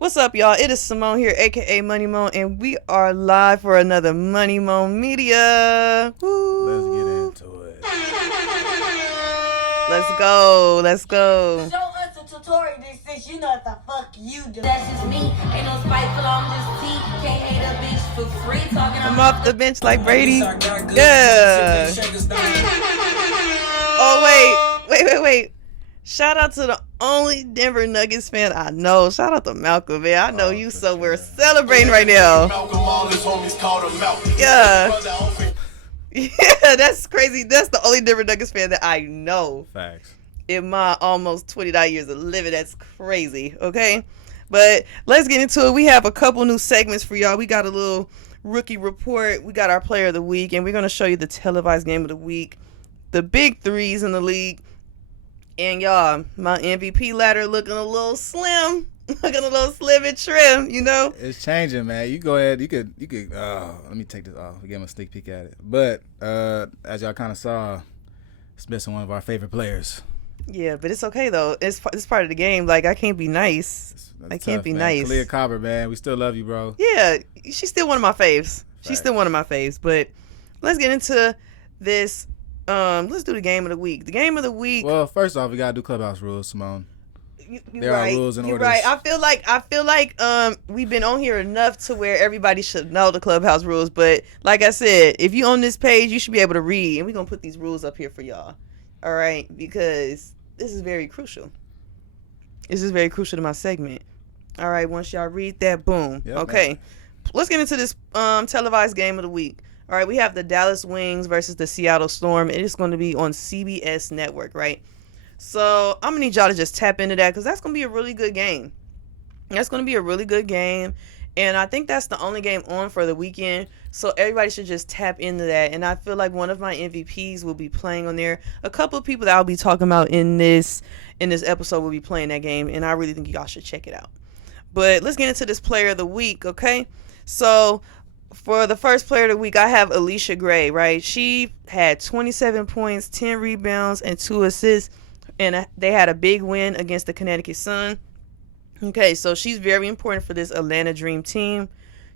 What's up, y'all? It is Simone here, aka Money Mo, and we are live for another Money Mo Media. Woo. Let's get into it. Let's go. Let's go. Show us a tutorial that says you know what the fuck you do. That's just me. Ain't no spiteful, I'm just T. Can't hate a bitch for free. Talking I'm off the bench like Brady. Yeah. Oh, wait. Shout out to the only Denver Nuggets fan I know. Shout out to Malcolm, man. I know you, so we're celebrating right now. Yeah. Yeah, that's crazy. That's the only Denver Nuggets fan that I know. Facts. In my almost 29 years of living, that's crazy, okay? But let's get into it. We have a couple new segments for y'all. We got a little rookie report. We got our player of the week, and we're going to show you the televised game of the week, the big threes in the league. And y'all, my MVP ladder looking a little slim. Looking a little slim and trim, you know? It's changing, man. You go ahead. You could. Let me take this off. We gave him a sneak peek at it. But as y'all kind of saw, it's missing one of our favorite players. Yeah, but it's okay, though. It's part of the game. Like, I can't be nice. That's I can't tough, be man. nice. Kalia Cobber, man. We still love you, bro. Yeah, she's still one of my faves. Right. She's still one of my faves. But let's get into this. Let's do the game of the week. The game of the week. Well, first off, we gotta do Clubhouse Rules, Simone. There right. are rules and You're orders. right. I feel like we've been on here enough to where everybody should know the Clubhouse rules. But like I said, if you on this page, you should be able to read, and we're gonna put these rules up here for y'all. All right, because this is very crucial. This is very crucial to my segment. All right, once y'all read that, boom. Yep, okay, man. Let's get into this televised game of the week. All right, we have the Dallas Wings versus the Seattle Storm. It is going to be on CBS Network, right? So I'm going to need y'all to just tap into that because that's going to be a really good game. That's going to be a really good game. And I think that's the only game on for the weekend. So everybody should just tap into that. And I feel like one of my MVPs will be playing on there. A couple of people that I'll be talking about in this episode will be playing that game. And I really think y'all should check it out. But let's get into this player of the week, okay? So for the first player of the week, I have Alicia Gray, right? She had 27 points, 10 rebounds, and 2 assists. And they had a big win against the Connecticut Sun. Okay, so she's very important for this Atlanta Dream team.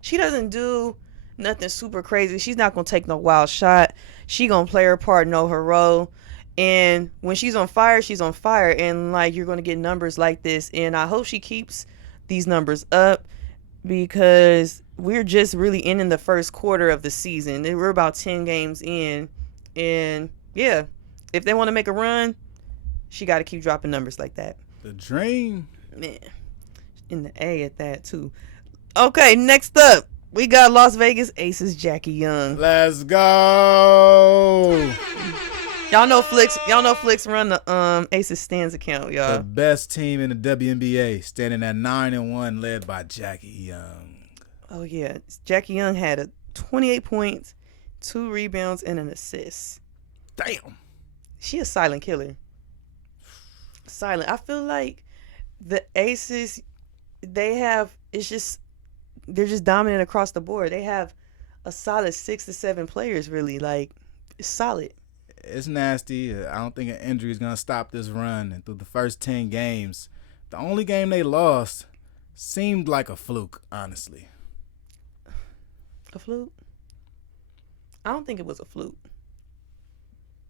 She doesn't do nothing super crazy. She's not going to take no wild shot. She going to play her part, know her role. And when she's on fire, she's on fire. And, like, you're going to get numbers like this. And I hope she keeps these numbers up because we're just really in the first quarter of the season. We're about 10 games in. And, yeah, if they want to make a run, she got to keep dropping numbers like that. The dream. Man, in the A at that, too. Okay, next up, we got Las Vegas Aces Jackie Young. Let's go. Y'all know Flicks run the Aces Stands account, y'all. The best team in the WNBA, standing at 9-1, led by Jackie Young. Oh, yeah. Jackie Young had 28 points, 2 rebounds, and an assist. Damn. She a silent killer. Silent. I feel like the Aces, they're just dominant across the board. They have a solid 6 to 7 players, really. Like, it's solid. It's nasty. I don't think an injury is going to stop this run. And through the first 10 games, the only game they lost seemed like a fluke, honestly. A fluke? I don't think it was a fluke.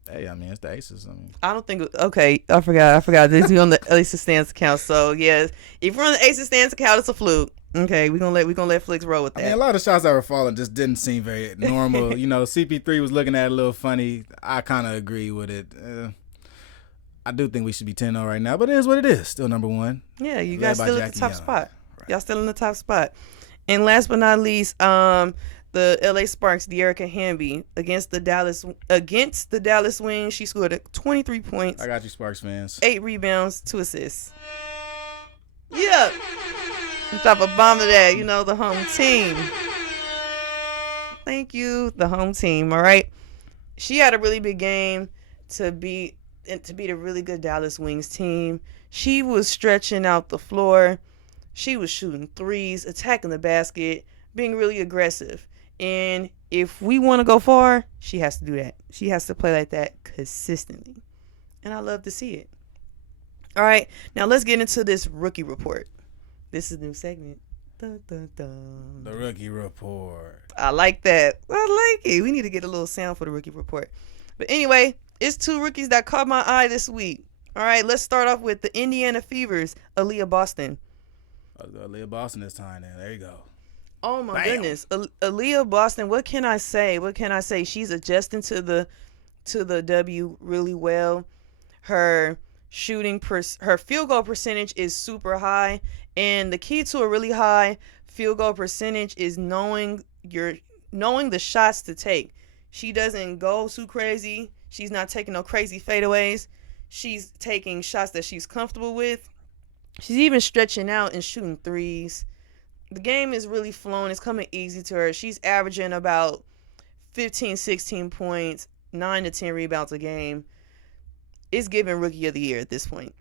Hey, I mean, it's the Aces. I don't think. Okay, I forgot. This is on the Aces Stands account. So yeah, if we're on the Aces Stands account, it's a fluke. Okay, we're gonna let Flicks roll with that. I mean, a lot of shots that were falling just didn't seem very normal. You know, CP3 was looking at it a little funny. I kind of agree with it. I do think we should be 10-0 right now, but it is what it is. Still number one. Yeah, you guys still at the top spot. Right. Y'all still in the top spot. And last but not least, the LA Sparks, De'Erica Hamby, against the Dallas Wings, she scored 23 points. I got you, Sparks fans. 8 rebounds, 2 assists. Yeah. On top of bomb of that, the home team. Thank you, the home team. All right. She had a really big game to beat a really good Dallas Wings team. She was stretching out the floor. She was shooting threes, attacking the basket, being really aggressive. And if we want to go far, she has to do that. She has to play like that consistently. And I love to see it. All right, now let's get into this rookie report. This is a new segment. Dun, dun, dun. The rookie report. I like that. I like it. We need to get a little sound for the rookie report. But anyway, it's 2 rookies that caught my eye this week. All right, let's start off with the Indiana Fevers, Aaliyah Boston. Aaliyah Boston this time, then. There you go. Oh my Bam. goodness, Aaliyah Boston. What can I say? She's adjusting to the W really well. Her her field goal percentage is super high, and the key to a really high field goal percentage is knowing the shots to take. She doesn't go too crazy. She's not taking no crazy fadeaways. She's taking shots that she's comfortable with. She's even stretching out and shooting threes. The game is really flowing. It's coming easy to her. She's averaging about 15, 16 points, 9 to 10 rebounds a game. It's giving Rookie of the Year at this point.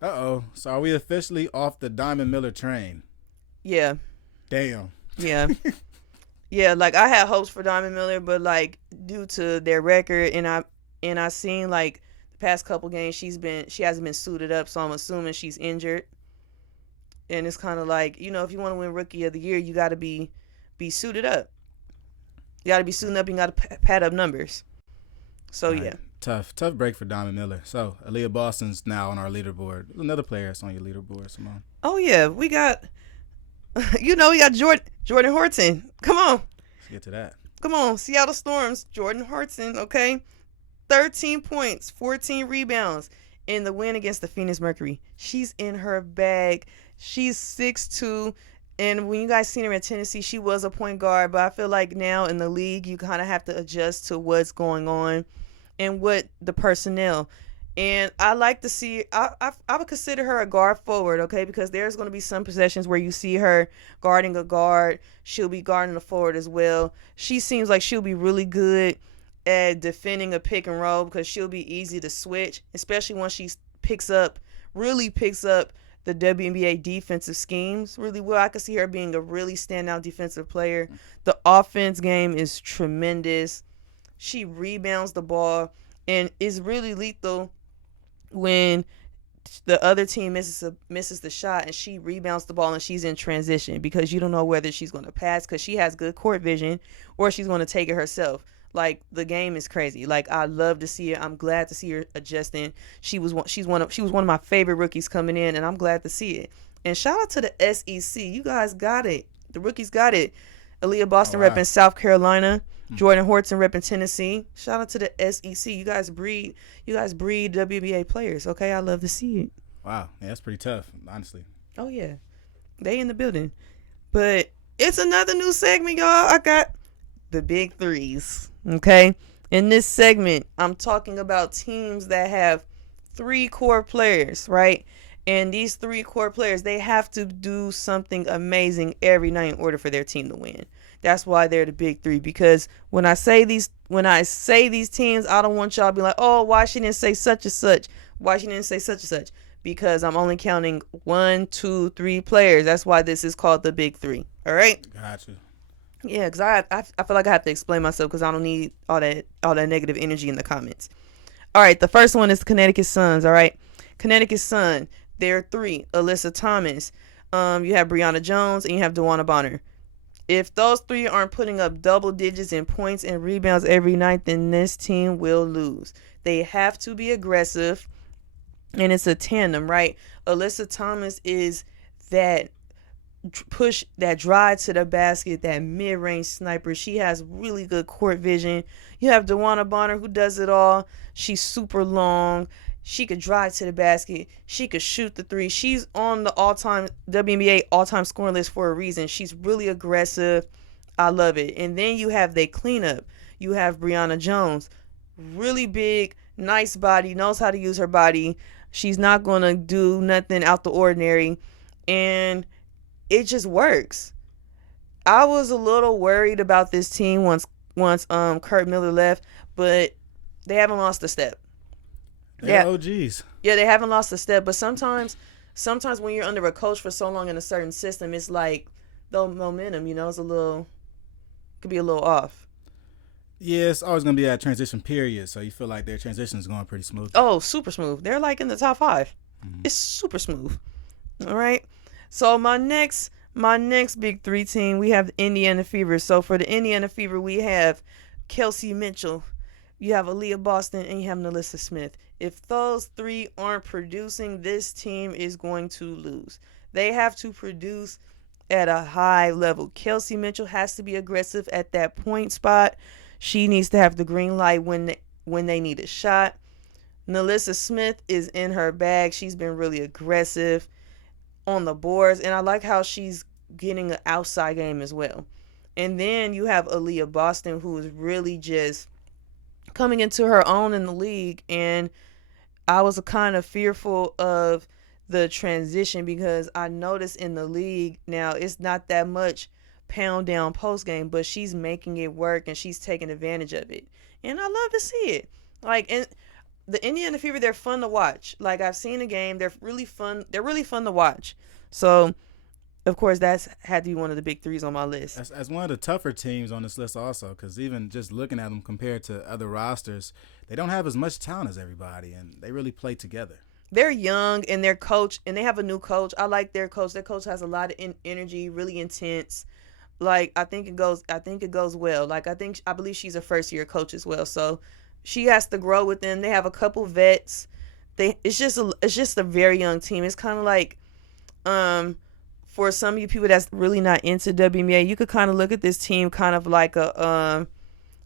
Uh-oh. So are we officially off the Diamond Miller train? Yeah. Damn. Yeah. Yeah, like I had hopes for Diamond Miller, but like due to their record and I seen like the past couple games she hasn't been suited up, so I'm assuming she's injured. And it's kind of like, if you want to win Rookie of the Year, you got to be suited up. You got to be suiting up and you got to pad up numbers. So, right. Yeah. Tough break for Diamond Miller. So, Aaliyah Boston's now on our leaderboard. Another player that's on your leaderboard, Simone. Oh, yeah. We got, we got Jordan Horton. Come on. Let's get to that. Come on. Seattle Storm's Jordan Horton, okay? 13 points, 14 rebounds in the win against the Phoenix Mercury. She's in her bag. She's 6'2", and when you guys seen her in Tennessee, she was a point guard, but I feel like now in the league, you kind of have to adjust to what's going on and what the personnel. And I like to see, I would consider her a guard forward, okay, because there's going to be some possessions where you see her guarding a guard. She'll be guarding a forward as well. She seems like she'll be really good at defending a pick and roll because she'll be easy to switch, especially once she really picks up the WNBA defensive schemes really well. I could see her being a really standout defensive player. The offense game is tremendous. She rebounds the ball and is really lethal when the other team misses the shot and she rebounds the ball and she's in transition because you don't know whether she's going to pass because she has good court vision or she's going to take it herself. Like, the game is crazy. Like, I love to see her. I'm glad to see her adjusting. She was one of my favorite rookies coming in, and I'm glad to see it. And shout out to the SEC. You guys got it. The rookies got it. Aaliyah Boston repping South Carolina. Jordan Horton repping Tennessee. Shout out to the SEC. You guys breed WNBA players. Okay, I love to see it. Wow, yeah, that's pretty tough, honestly. Oh yeah, they in the building. But it's another new segment, y'all. I got the big threes. Okay, in this segment, I'm talking about teams that have 3 core players, right? And these 3 core players, they have to do something amazing every night in order for their team to win. That's why they're the big 3. Because when I say these teams, I don't want y'all to be like, oh, why she didn't say such and such? Why she didn't say such and such? Because I'm only counting 1, 2, 3 players. That's why this is called the big 3. All right. Gotcha. Yeah, because I feel like I have to explain myself because I don't need all that negative energy in the comments. All right, the first one is the Connecticut Suns, all right? Connecticut Sun, there are 3. Alyssa Thomas, you have Brianna Jones, and you have DeWanna Bonner. If those 3 aren't putting up double digits in points and rebounds every night, then this team will lose. They have to be aggressive, and it's a tandem, right? Alyssa Thomas is that push, that drive to the basket, that mid-range sniper. She has really good court vision. You have DeWanna Bonner, who does it all. She's super long. She could drive to the basket. She could shoot the 3. She's on the WNBA all-time scoring list for a reason. She's really aggressive. I love it. And then you have the cleanup. You have Brianna Jones. Really big, nice body, knows how to use her body. She's not going to do nothing out the ordinary. And it just works. I was a little worried about this team once Kurt Miller left, but they haven't lost a step. They're OGs. Yeah, they haven't lost a step. But sometimes when you're under a coach for so long in a certain system, it's like the momentum, could be a little off. Yeah, it's always going to be that transition period, so you feel like their transition is going pretty smooth. Oh, super smooth. They're like in the top 5. Mm-hmm. It's super smooth. All right. So my next big three team, we have the Indiana Fever. So for the Indiana Fever, we have Kelsey Mitchell, you have Aaliyah Boston, and you have Nalissa Smith. If those three aren't producing, this team is going to lose. They have to produce at a high level. Kelsey Mitchell has to be aggressive at that point spot. She needs to have the green light when they need a shot. Nalissa Smith is in her bag. She's been really aggressive on the boards, and I like how she's getting an outside game as well. And then you have Aaliyah Boston, who is really just coming into her own in the league, and I was kind of fearful of the transition because I noticed in the league now it's not that much pound down post game, but she's making it work and she's taking advantage of it, and I love to see it. Like, and the Indiana Fever, they're fun to watch. Like, I've seen a game, they're really fun to watch. So of course that's had to be one of the big threes on my list as one of the tougher teams on this list also, because even just looking at them compared to other rosters, they don't have as much talent as everybody, and they really play together. They're young, and their coach, and they have a new coach. I like their coach. Their coach has a lot of energy, really intense. Like, I think it goes well. Like, I believe she's a first year coach as well, so she has to grow with them. They have a couple vets. It's just a very young team. It's kind of like, for some of you people that's really not into WNBA, you could kind of look at this team kind of like how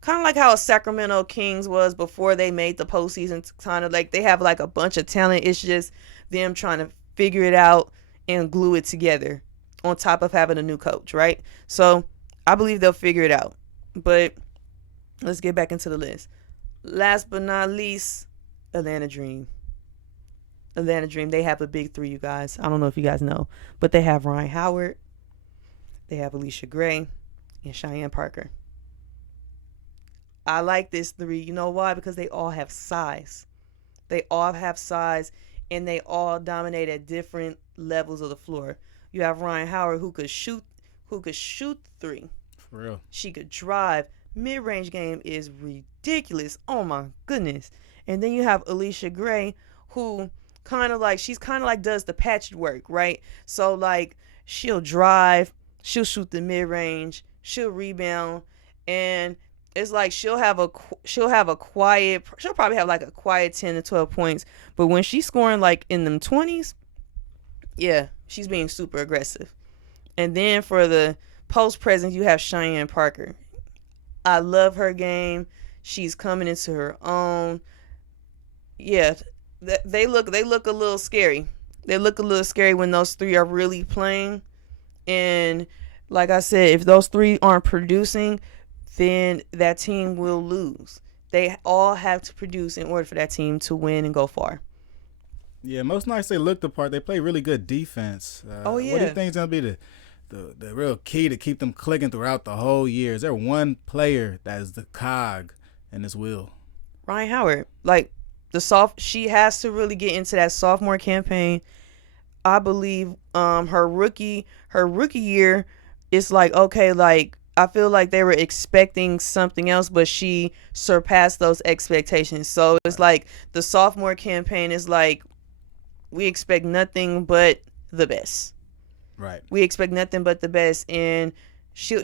a Sacramento Kings was before they made the postseason. Kind of like they have like a bunch of talent. It's just them trying to figure it out and glue it together on top of having a new coach, right? So I believe they'll figure it out. But let's get back into the list. Last but not least, Atlanta Dream. They have a big three, you guys. I don't know if you guys know, but they have Ryan Howard, they have Alicia Gray, and Cheyenne Parker. I like this three. You know why? Because they all have size. And they all dominate at different levels of the floor. You have Ryan Howard, who could shoot three. For real. She could drive. Mid-range game is ridiculous. Oh my goodness. And then you have Alicia Gray, who she's kind of like does the patchwork, right? So like she'll drive, she'll shoot the mid-range, she'll rebound, and it's like she'll probably have like a quiet 10 to 12 points, but when she's scoring like in them 20s, yeah, she's being super aggressive. And then for the post presence, you have Cheyenne Parker. I love her game. She's coming into her own. Yeah, they look a little scary. They look a little scary when those three are really playing. And like I said, if those three aren't producing, then that team will lose. They all have to produce in order for that team to win and go far. Yeah, most nights they look the part. They play really good defense. Oh yeah. What do you think is gonna be the real key to keep them clicking throughout the whole year? Is there one player that is the cog in this wheel? Ryan Howard, like she has to really get into that sophomore campaign. I believe her rookie year, it's like, okay, like I feel like they were expecting something else, but she surpassed those expectations. So it's like the sophomore campaign is like, we expect nothing but the best. Right. We expect nothing but the best, and she'll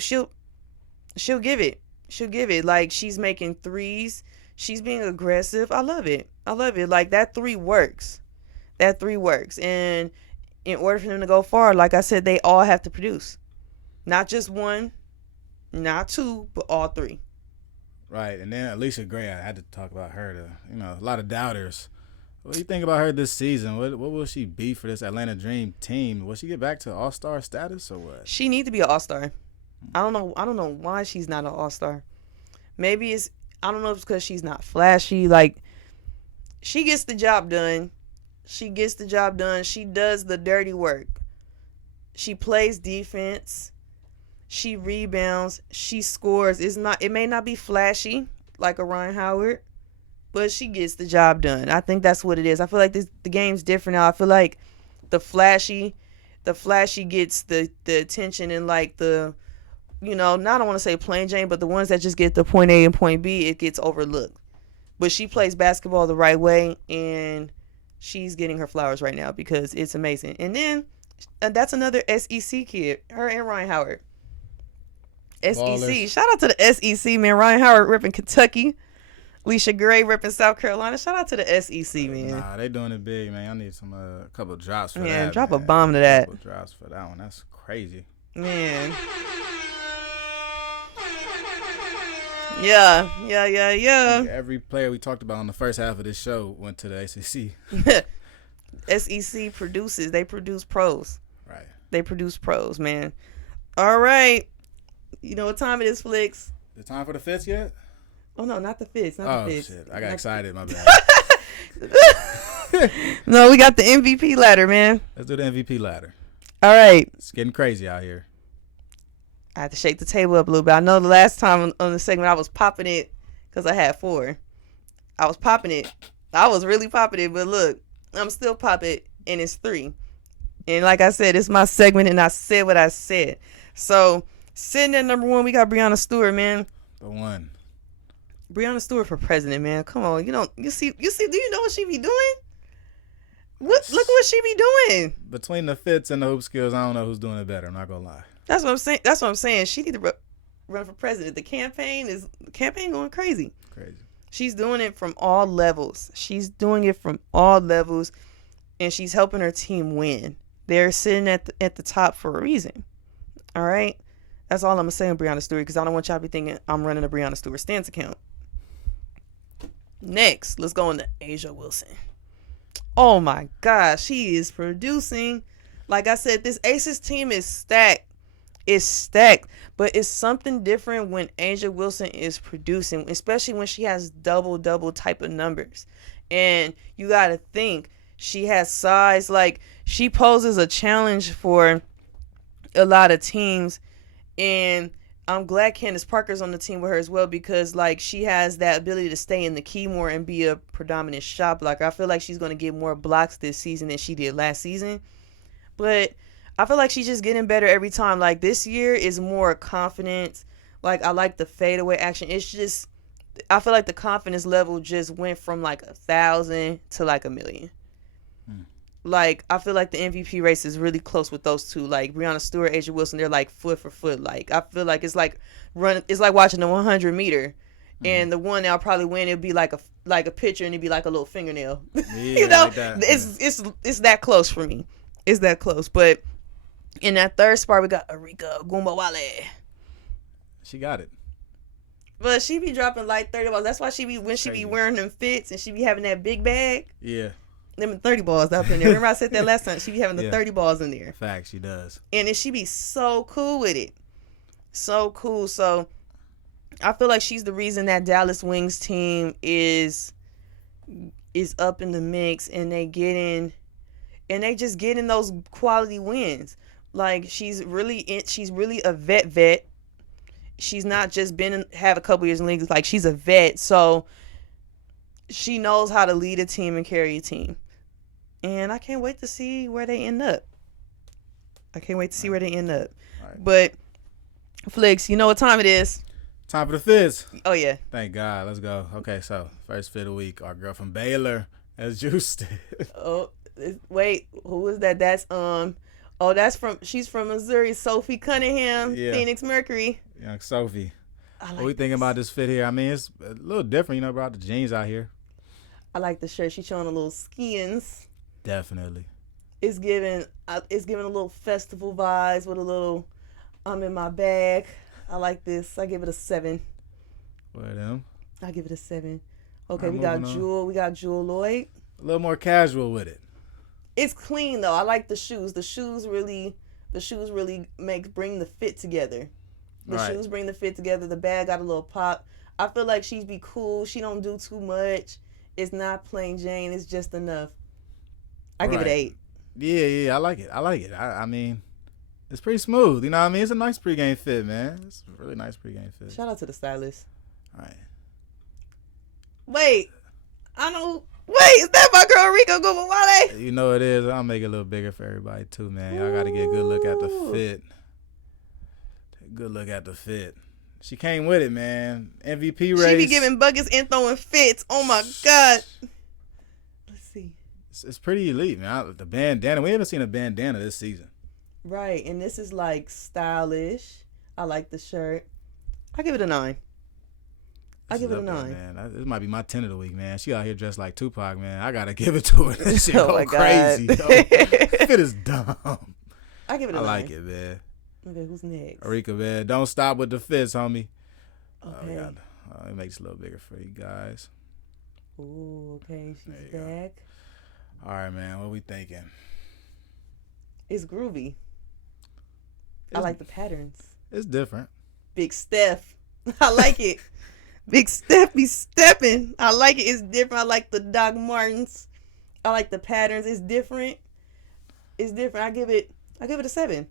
give it. She'll give it. Like, she's making threes. She's being aggressive. I love it. Like, that three works. And in order for them to go far, like I said, they all have to produce. Not just one, not two, but all three. Right. And then Alicia Gray, I had to talk about her. A lot of doubters. What do you think about her this season? What will she be for this Atlanta Dream team? Will she get back to All-Star status or what? She needs to be an All-Star. I don't know why she's not an All-Star. Maybe I don't know if it's because she's not flashy. Like, she gets the job done. She does the dirty work. She plays defense. She rebounds. She scores. It may not be flashy like a Ryan Howard, but she gets the job done. I think that's what it is. I feel like the game's different now. I feel like the flashy gets the attention, and like the, not, I don't want to say plain Jane, but the ones that just get the point A and point B, it gets overlooked. But she plays basketball the right way, and she's getting her flowers right now because it's amazing. And then And that's another SEC kid. Her and Ryan Howard. SEC. Ballers. Shout out to the SEC, man. Ryan Howard repping Kentucky. Alicia Gray repping South Carolina. Shout out to the SEC, man. Nah, they doing it big, man. I need some a couple drops for that. Man, drop a man. bomb to that. Couple drops for that one. That's crazy. Man. Yeah. Every player we talked about on the first half of this show went to the ACC. SEC produces. They produce pros. Right. They produce pros, man. All right. You know what time it is, Flicks? The time for the fits yet? Oh, no, not the Fits. Not the Fits. Shit. I got excited. My bad. No, we got the MVP ladder, man. Let's do the MVP ladder. All right. It's getting crazy out here. I had to shake the table up a little bit. I know the last time on the segment I was popping it because I had 4. I was popping it. I was really popping it, but look, I'm still popping it, and it's 3. And like I said, it's my segment, and I said what I said. So, sitting at number 1, we got Breonna Stewart, man. The one. Breonna Stewart for president, man. Come on, you see, do you know what she be doing? Look what she be doing. Between the fits and the hoop skills, I don't know who's doing it better. I'm not gonna lie. That's what I'm saying. She need to run for president. The campaign going crazy. Crazy. She's doing it from all levels. And she's helping her team win. They're sitting at the top for a reason. All right? That's all I'm going to say on Breonna Stewart, because I don't want y'all to be thinking I'm running a Breonna Stewart stance account. Next, let's go on to Asia Wilson. Oh, my gosh. She is producing. Like I said, this Aces team is stacked. It's stacked. But it's something different when Asia Wilson is producing, especially when she has double type of numbers. And you got to think, she has size. Like, she poses a challenge for a lot of teams. And I'm glad Candace Parker's on the team with her as well, because like she has that ability to stay in the key more and be a predominant shot blocker. I feel like she's going to get more blocks this season than she did last season. But I feel like she's just getting better every time. Like, this year is more confidence. Like, I like the fadeaway action. It's just, I feel like the confidence level just went from like 1,000 to like 1,000,000. Like, I feel like the MVP race is really close with those two. Like, Breonna Stewart, Asia Wilson, they're like foot for foot. Like, I feel like it's like watching the 100 meter. And the one that'll probably win, it'll be like a picture, and it'd be like a little fingernail. Yeah, you know, like that. It's that close for me. It's that close. But in that third spot, we got Arika Gumbawale. She got it. But she be dropping like 30 balls. That's why she be wearing them fits, and she be having that big bag. Yeah. Them 30 balls up in there. Remember I said that last time? She be having the 30 balls in there. Fact, she does. And then she be so cool with it. So cool. So I feel like she's the reason that Dallas Wings team is up in the mix, and they just getting those quality wins. Like, she's really a vet. She's not just have a couple years in the league. Like, she's a vet. So she knows how to lead a team and carry a team. And I can't wait to see where they end up. Right. But, Flicks, you know what time it is? Time for the fizz. Oh, yeah. Thank God. Let's go. Okay, so first fit of the week, our girl from Baylor, as Juice did. Oh, wait. Who is that? She's from Missouri. Sophie Cunningham, Yeah. Phoenix Mercury. Young Sophie. I What we thinking about this fit here? I mean, it's a little different, you know, about the jeans out here. I like the shirt. She's showing a little skins. Definitely. It's giving a little festival vibes with a little I'm in my bag. I like this. I give it a 7. What them? I give it a 7. Okay, Right, we got moving on. Jewel. We got Jewel Lloyd. A little more casual with it. It's clean though. I like the shoes. The shoes really bring the fit together. The Right. shoes bring the fit together. The bag got a little pop. I feel like she'd be cool. She don't do too much. It's not plain Jane. It's just enough. I give it an 8. Yeah, I like it. I mean, it's pretty smooth. You know what I mean? It's a nice pregame fit, man. It's a really nice pregame fit. Shout out to the stylist. All right. Wait, is that my girl Rico Gubawale? You know it is. I'll make it a little bigger for everybody too, man. Y'all got to get a good look at the Ooh. fit. Take a good look at the fit. She came with it, man. MVP race. She be giving buckets and throwing fits. Oh my God. Let's see. It's pretty elite, man. The bandana. We haven't seen a bandana this season. Right, and this is like stylish. I like the shirt. I give it a 9. I This give is it a up there, 9. man. This might be my 10 of the week, man. She out here dressed like Tupac, man. I gotta give it to her. That shit Oh go my crazy, God. yo. Fit is dumb. I give it a I 9. like it, man. Okay, who's next? Arika, man, don't stop with the fits, homie. Okay. Let me make this a little bigger for you guys. Ooh, okay, she's There you go. back. All right, man. What we thinking? It's groovy. I like the patterns. It's different. Big Steph. I like it. Big Steph be stepping. I like it. It's different. I like the Doc Martens. I like the patterns. It's different. It's different. I give it a 7.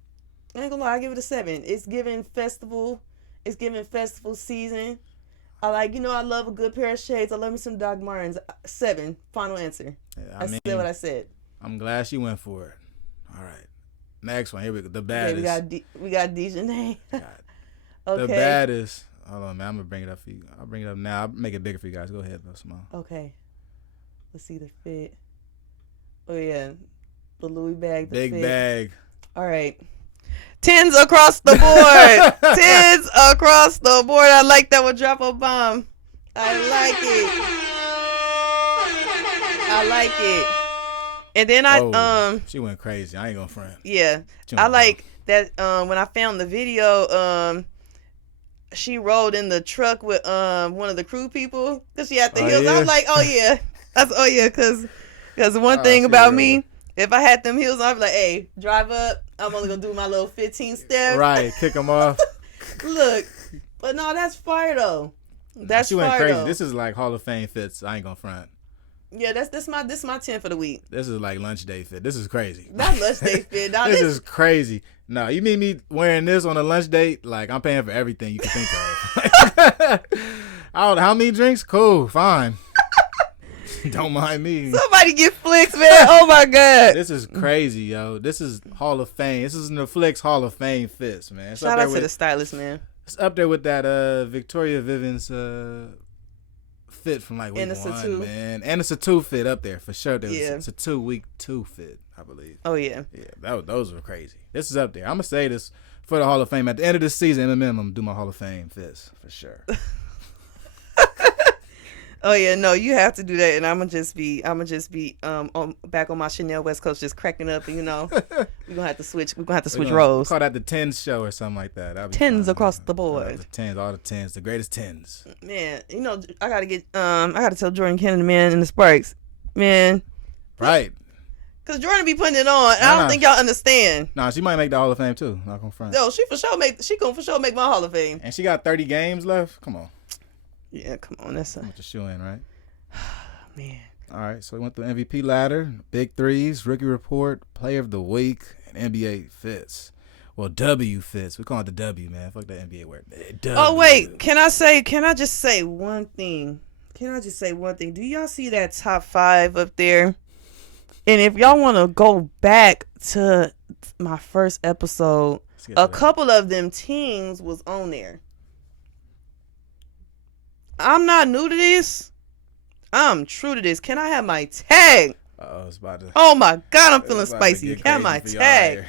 I ain't gonna lie, I give it a 7. It's giving festival. It's giving festival season. I like, I love a good pair of shades. I love me some Doc Martens. 7. Final answer. Yeah, I said what I said. I'm glad she went for it. All right. Next one. Here we go. The Okay, baddest. we got Dejanay. God. Okay. The baddest. Hold on, man. I'm going to bring it up for you. I'll bring it up now. I'll make it bigger for you guys. Go ahead, though, Simone. Okay. Let's see the fit. Oh, yeah. The Louis bag. The Big fit. bag. All right. 10s across the board. 10s across the board. I like that one. Drop a bomb. I like it. And then she went crazy. I ain't gonna front. Yeah. I like that when I found the video, she rode in the truck with one of the crew people because she had the heels. Yeah. I was like, oh yeah. Because one thing about me, if I had them heels on, I'd be like, hey, drive up. I'm only going to do my little 15 steps. Right, kick them off. Look. But no, that's fire, though. She went crazy. Though. This is like Hall of Fame fits. I ain't going to front. Yeah, this my 10 for the week. This is like lunch day fit. This is crazy. Not lunch day fit. No, this is crazy. No, you mean me wearing this on a lunch date? Like, I'm paying for everything you can think of. How many drinks? Cool, fine. Don't mind me. Somebody get flicks, man. Oh my God. This is crazy, yo. This is Hall of Fame. This is in the Flicks Hall of Fame fits, man. Shout out to the stylist, man. It's up there with that Victoria Vivens fit from like week 1, man. And it's a 2 fit up there for sure. It's a 2 week 2 fit, I believe. Oh yeah. Yeah, those were crazy. This is up there. I'm gonna say this for the Hall of Fame at the end of the season. I'm gonna do my Hall of Fame fits for sure. Oh yeah, no, you have to do that, and I'm gonna just be back on my Chanel West Coast, just cracking up, and we're gonna have to switch. We're gonna have to switch roles. Call that the 10s show or something like that. 10s across the board. The 10s, all the 10s, the greatest 10s. Man, I gotta tell Jordan Kennedy, man, and the Sparks, man. Right. Cause Jordan be putting it on. I don't think y'all understand. Nah, she might make the Hall of Fame too. Not gonna front. No, she gonna for sure make my Hall of Fame. And she got 30 games left. Come on. Yeah, come on, that's a shoe in, right? Man. All right, so we went through MVP ladder, big threes, rookie report, player of the week, and NBA fits. Well, W fits. We call it the W, man. Fuck that NBA word. W. Oh wait, can I just say one thing? Do y'all see that top 5 up there? And if y'all want to go back to my first episode, a couple of them teams was on there. I'm not new to this. I'm true to this. Can I have my tag? It's about to. Oh my God, I'm feeling spicy. Can I have my tag?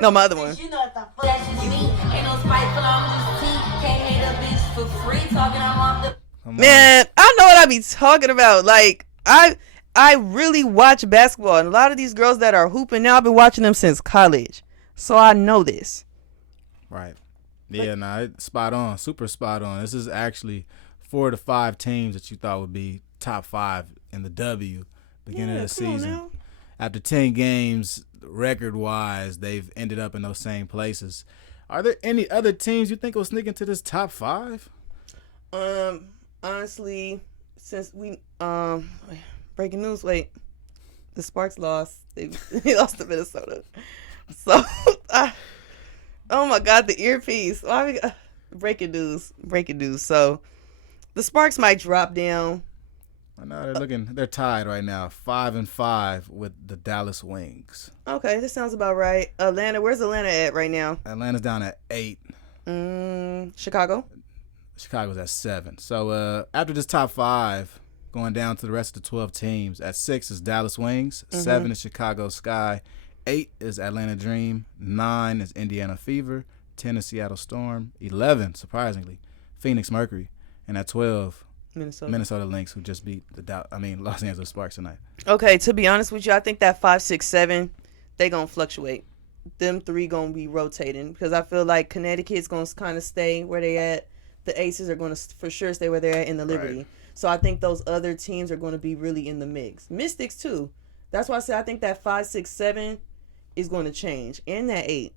No, my other one. You know what the fuck that's just me. Ain't no spiteful, I'm just tea. Can't hate a bitch for free. Talking I'm off the. Man, I know what I be talking about. Like I really watch basketball, and a lot of these girls that are hooping now, I've been watching them since college, so I know this. Right. Yeah, it's spot on. Super spot on. This is actually 4 to 5 teams that you thought would be top 5 in the W beginning of the season. After 10 games, record-wise, they've ended up in those same places. Are there any other teams you think will sneak into this top 5? Honestly, since we breaking news. Wait, the Sparks lost. They lost to Minnesota. So, oh my God, the earpiece. Why breaking news? So, the Sparks might drop down. I know they're tied right now, 5-5 with the Dallas Wings. Okay, this sounds about right. Atlanta, where's Atlanta at right now? Atlanta's down at 8. Chicago? Chicago's at 7. So after this top 5, going down to the rest of the 12 teams, at 6 is Dallas Wings, 7 is Chicago Sky, 8 is Atlanta Dream. 9 is Indiana Fever. 10 is Seattle Storm. 11, surprisingly, Phoenix Mercury. And at 12, Minnesota Lynx, who just beat Los Angeles Sparks tonight. Okay, to be honest with you, I think that 5, 6, 7, they gonna fluctuate. Them 3 gonna be rotating because I feel like Connecticut's gonna kind of stay where they at. The Aces are gonna for sure stay where they're at in the Liberty. Right. So I think those other teams are gonna be really in the mix. Mystics too. That's why I say I think that 5, 6, 7 is going to change, and that 8.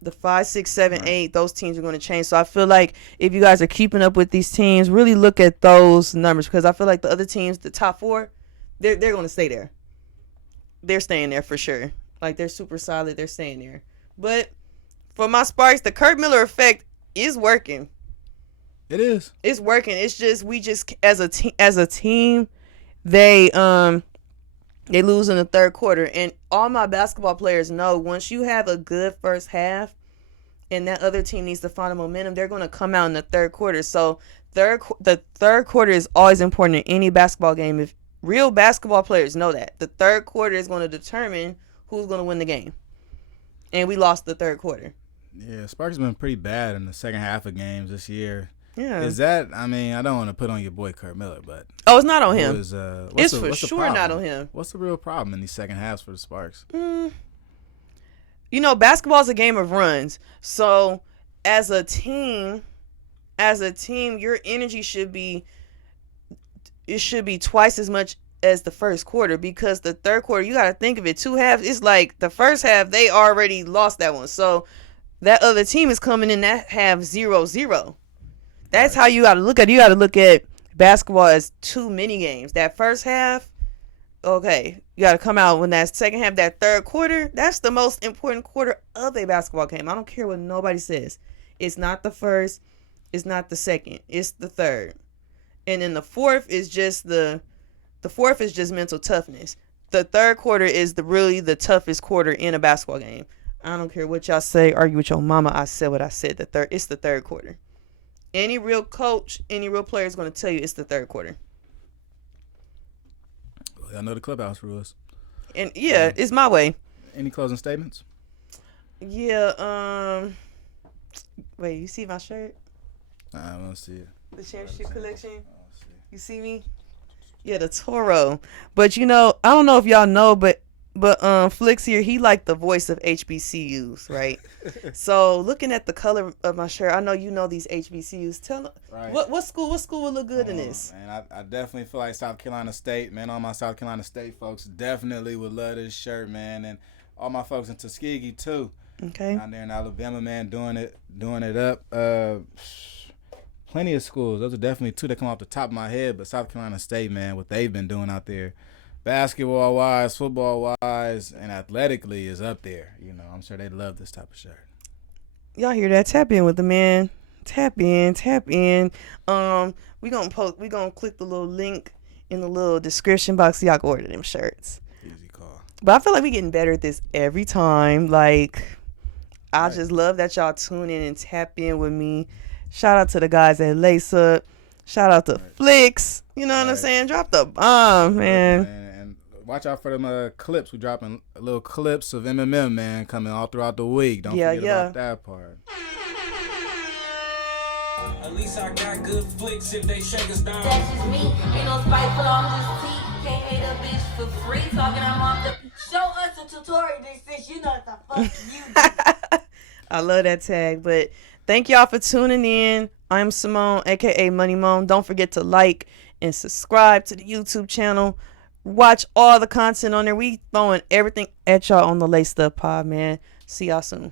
The 5, 6, 7, 8, those teams are going to change. So I feel like if you guys are keeping up with these teams, really look at those numbers because I feel like the other teams, the top 4, they're going to stay there. They're staying there for sure. Like they're super solid. They're staying there. But for my Sparks, the Kurt Miller effect is working. It is. It's working. It's just we just as a team, they lose in the third quarter. And all my basketball players know once you have a good first half and that other team needs to find a momentum, they're going to come out in the third quarter. So the third quarter is always important in any basketball game. If real basketball players know that. The third quarter is going to determine who's going to win the game. And we lost the third quarter. Yeah, Sparks have been pretty bad in the second half of games this year. Yeah. Is that, I don't want to put on your boy Kurt Miller, but. Oh, it's not on him. It's for sure not on him. What's the real problem in these second halves for the Sparks? You know, basketball is a game of runs. So as a team, your energy should be twice as much as the first quarter because the third quarter, you got to think of it, 2 halves. It's like the first half, they already lost that one. So that other team is coming in that half 0-0. That's how you got to look at it. You got to look at basketball as 2 mini games. That first half, okay, you got to come out when that second half, that third quarter, that's the most important quarter of a basketball game. I don't care what nobody says. It's not the first. It's not the second. It's the third. And then the fourth is just mental toughness. The third quarter is really the toughest quarter in a basketball game. I don't care what y'all say. Argue with your mama. I said what I said. It's the third quarter. Any real coach, any real player is going to tell you it's the third quarter. Well, I know the Clubhouse Rules. And yeah, it's my way. Any closing statements? Yeah. Wait, you see my shirt? I don't see it. The championship collection. You see me? Yeah, the Toro. But you know, I don't know if y'all know, but Flicks here, he like the voice of HBCUs, right? So looking at the color of my shirt, I know you know these HBCUs. Tell right. what school would look good in this? Man, I definitely feel like South Carolina State, man. All my South Carolina State folks definitely would love this shirt, man, and all my folks in Tuskegee too. Okay. Down there in Alabama, man, doing it up. Plenty of schools. Those are definitely 2 that come off the top of my head, but South Carolina State, man, what they've been doing out there, basketball-wise, football-wise, and athletically is up there. You know, I'm sure they love this type of shirt. Y'all hear that? Tap in with the man. Tap in. We gonna click the little link in the little description box so y'all can order them shirts. Easy call. But I feel like we getting better at this every time. Like, I just love that y'all tune in and tap in with me. Shout out to the guys at Lace Up. Shout out to Flicks. You know what I'm saying? Drop the bomb, man. And watch out for them clips. We dropping little clips of MMM, man, coming all throughout the week. Don't forget about that part. At least I got good flicks if they shake us down. That's just me. Ain't no spiteful, I'm just T. Can't hate a bitch for free. Talking I'm off the... Show us a tutorial that says you know what the fuck you do. I love that tag. But thank y'all for tuning in. I'm Simone, a.k.a. Money Moan. Don't forget to like and subscribe to the YouTube channel. Watch all the content on there. We throwing everything at y'all on the Laced Up Pod, man. See y'all soon.